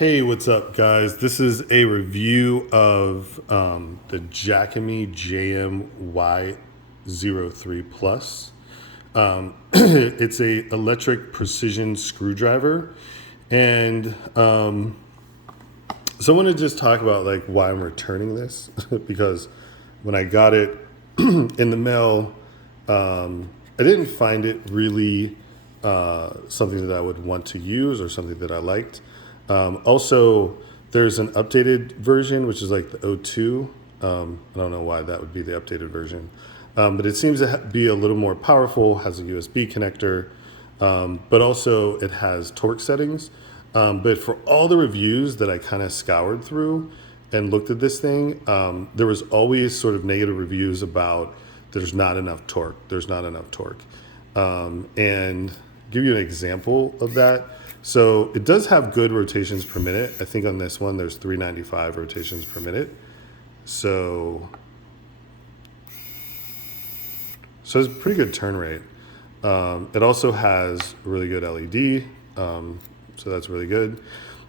Hey, what's up, guys? This is a review of the Jakemy y-03 Plus. It's a electric precision screwdriver, and so I want to just talk about like why I'm returning this because when I got it in the mail, I didn't find it really something that I would want to use or something that I liked. Also, there's an updated version, which is like the O2. I don't know why that would be the updated version, but it seems to be a little more powerful, has a USB connector, but also it has torque settings. But for all the reviews that I kind of scoured through and looked at this thing, there was always sort of negative reviews about there's not enough torque, there's not enough torque. And give you an example of that. So it does have good rotations per minute. I think on this one, there's 395 rotations per minute. So it's a pretty good turn rate. It also has a really good LED, so that's really good.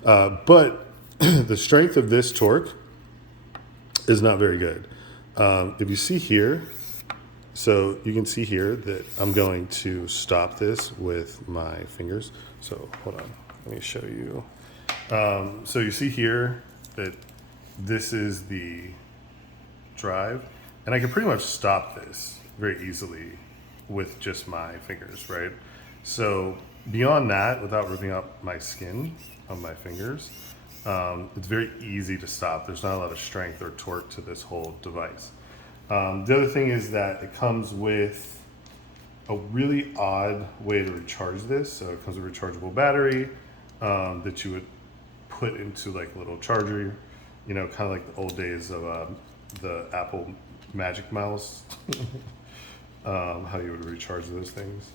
But the strength of this torque is not very good. If you see here, so you can see here that I'm going to stop this with my fingers. So hold on, let me show you. So you see here that this is the drive, and I can pretty much stop this very easily with just my fingers, right? So beyond that, without ripping up my skin on my fingers, it's very easy to stop. There's not a lot of strength or torque to this whole device. The other thing is that it comes with a really odd way to recharge this. So it comes with a rechargeable battery that you would put into like a little charger, you know, kind of like the old days of the Apple Magic Mouse, how you would recharge those things.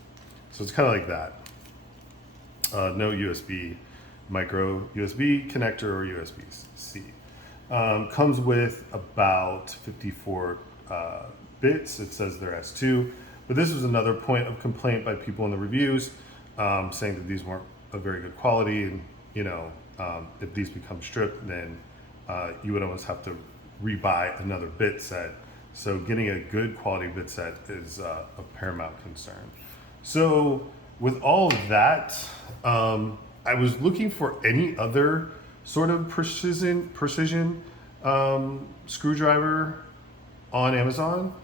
So it's kind of like that. No USB, micro USB connector or USB-C. Comes with about 54 bits. It says they're S2, but this was another point of complaint by people in the reviews, saying that these weren't of very good quality, and you know, if these become stripped, then you would almost have to rebuy another bit set. So getting a good quality bit set is a paramount concern. So with all of that, I was looking for any other sort of precision screwdriver on Amazon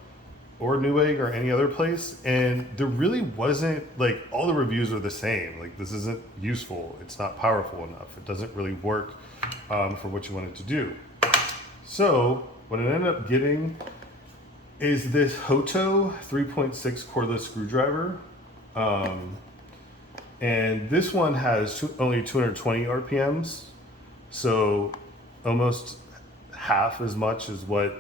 or Newegg or any other place, and there really wasn't. Like, all the reviews are the same. Like, this isn't useful, it's not powerful enough, it doesn't really work for what you want it to do. So what I ended up getting is this Hoto 3.6 cordless screwdriver, and this one has only 220 RPMs, so almost half as much as what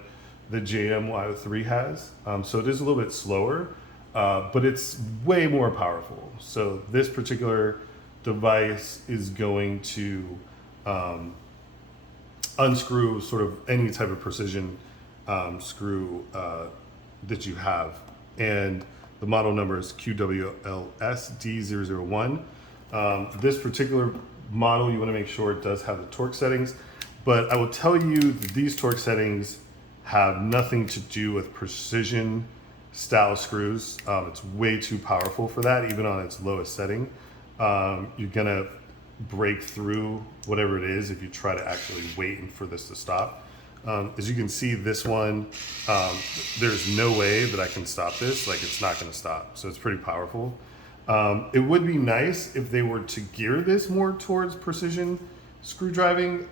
the y-03 has. So it is a little bit slower, but it's way more powerful. So this particular device is going to unscrew sort of any type of precision screw that you have. And the model number is QWLSD001. This particular model, you want to make sure it does have the torque settings, but I will tell you that these torque settings have nothing to do with precision style screws. It's way too powerful for that, even on its lowest setting. You're gonna break through whatever it is if you try to actually wait for this to stop. As you can see, this one, there's no way that I can stop this. Like, it's not gonna stop, so it's pretty powerful. It would be nice if they were to gear this more towards precision screwdriving,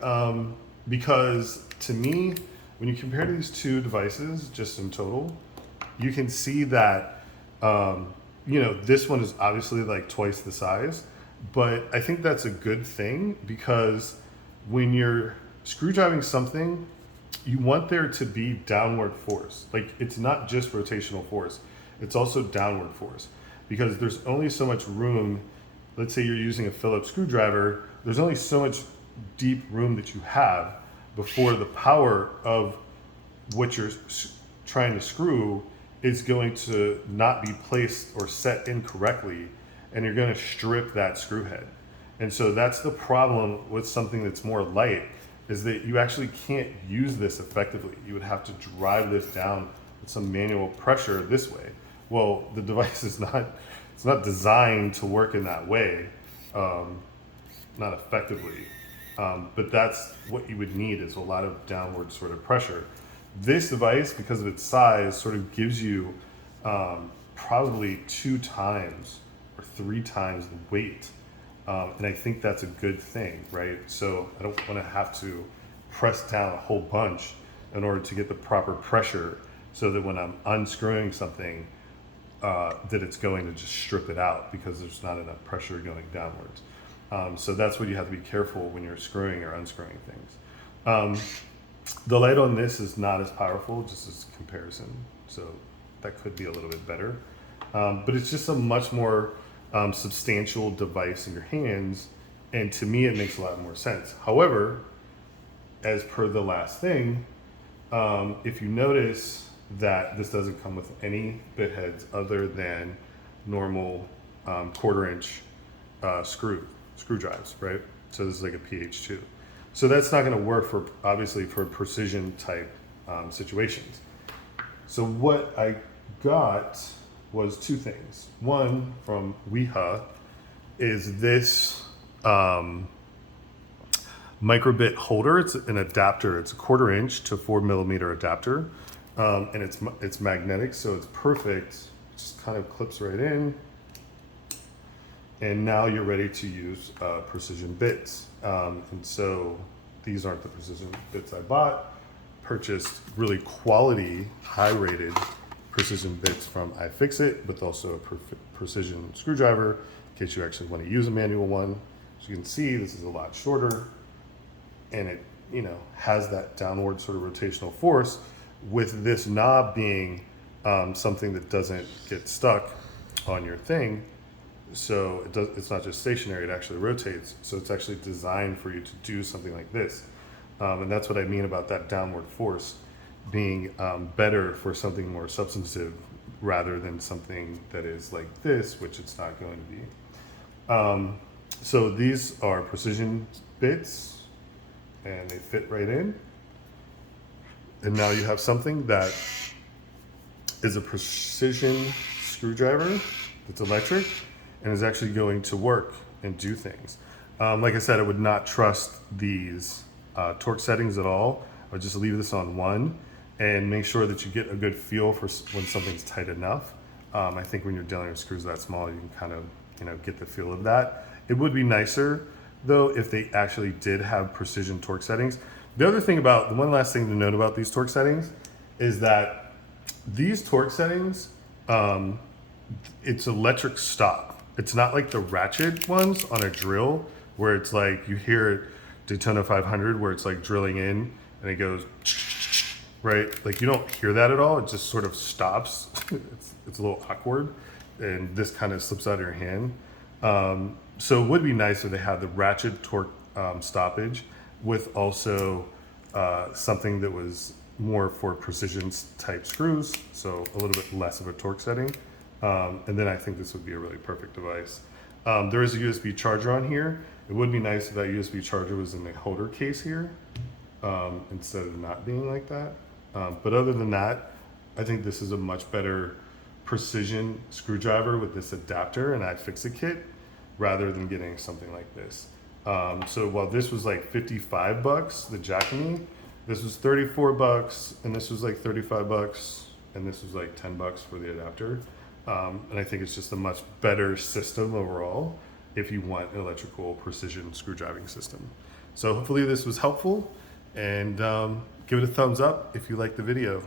because to me, when you compare these two devices just in total, you can see that, you know, this one is obviously like twice the size, but I think that's a good thing, because when you're screwdriving something, you want there to be downward force. Like, it's not just rotational force, it's also downward force, because there's only so much room. Let's say you're using a Phillips screwdriver, there's only so much deep room that you have before the power of what you're trying to screw is going to not be placed or set incorrectly, and you're going to strip that screw head. And so that's the problem with something that's more light, is that you actually can't use this effectively. You would have to drive this down with some manual pressure this way. Well, the device is it's not designed to work in that way, not effectively. But that's what you would need, is a lot of downward sort of pressure. This device, because of its size, sort of gives you probably 2 times or 3 times the weight. And I think that's a good thing, right? So I don't want to have to press down a whole bunch in order to get the proper pressure, so that when I'm unscrewing something, that it's going to just strip it out because there's not enough pressure going downwards. So that's what you have to be careful when you're screwing or unscrewing things. The light on this is not as powerful, just as a comparison. So that could be a little bit better. But it's just a much more substantial device in your hands. And to me, it makes a lot more sense. However, as per the last thing, if you notice that this doesn't come with any bit heads other than normal 1/4 inch screw drives, right? So this is like a PH2. So that's not going to work for, obviously, for precision type situations. So what I got was 2 things. One from Weha is this microbit holder. It's an adapter. It's a 1/4 inch to 4 millimeter adapter, and it's magnetic, so it's perfect. It just kind of clips right in, and now you're ready to use precision bits. And so these aren't the precision bits I bought. Purchased really quality, high-rated precision bits from Ifixit, with also a precision screwdriver in case you actually want to use a manual one. As you can see, this is a lot shorter, and it, has that downward sort of rotational force, with this knob being something that doesn't get stuck on your thing. So it's not just stationary, it actually rotates. So it's actually designed for you to do something like this. And that's what I mean about that downward force being better for something more substantive, rather than something that is like this, which it's not going to be. So these are precision bits, and they fit right in. And now you have something that is a precision screwdriver that's electric and is actually going to work and do things. Like I said, I would not trust these torque settings at all. I would just leave this on 1 and make sure that you get a good feel for when something's tight enough. I think when you're dealing with screws that small, you can kind of, get the feel of that. It would be nicer, though, if they actually did have precision torque settings. The one last thing to note about these torque settings is that these torque settings, it's electric stop. It's not like the ratchet ones on a drill, where it's like you hear it, Daytona 500, where it's like drilling in and it goes, right? Like, you don't hear that at all. It just sort of stops. It's a little awkward, and this kind of slips out of your hand. So it would be nice if they had the ratchet torque stoppage, with also something that was more for precision type screws, so a little bit less of a torque setting. And then I think this would be a really perfect device. There is a USB charger on here. It would be nice if that USB charger was in the holder case here, instead of not being like that. But other than that, I think this is a much better precision screwdriver with this adapter and Ifixit kit, rather than getting something like this. So while this was like $55, the Jakemy, this was $34, and this was like $35, and this was like $10 for the adapter. And I think it's just a much better system overall if you want an electrical precision screwdriving system. So hopefully this was helpful, and give it a thumbs up if you liked the video.